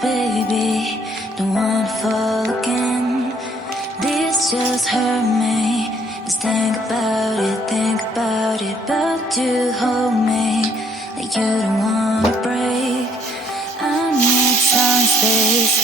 baby, don't wanna fall again. This just hurt me. Just think about it. But you hold me like you don't wanna break. I need some space.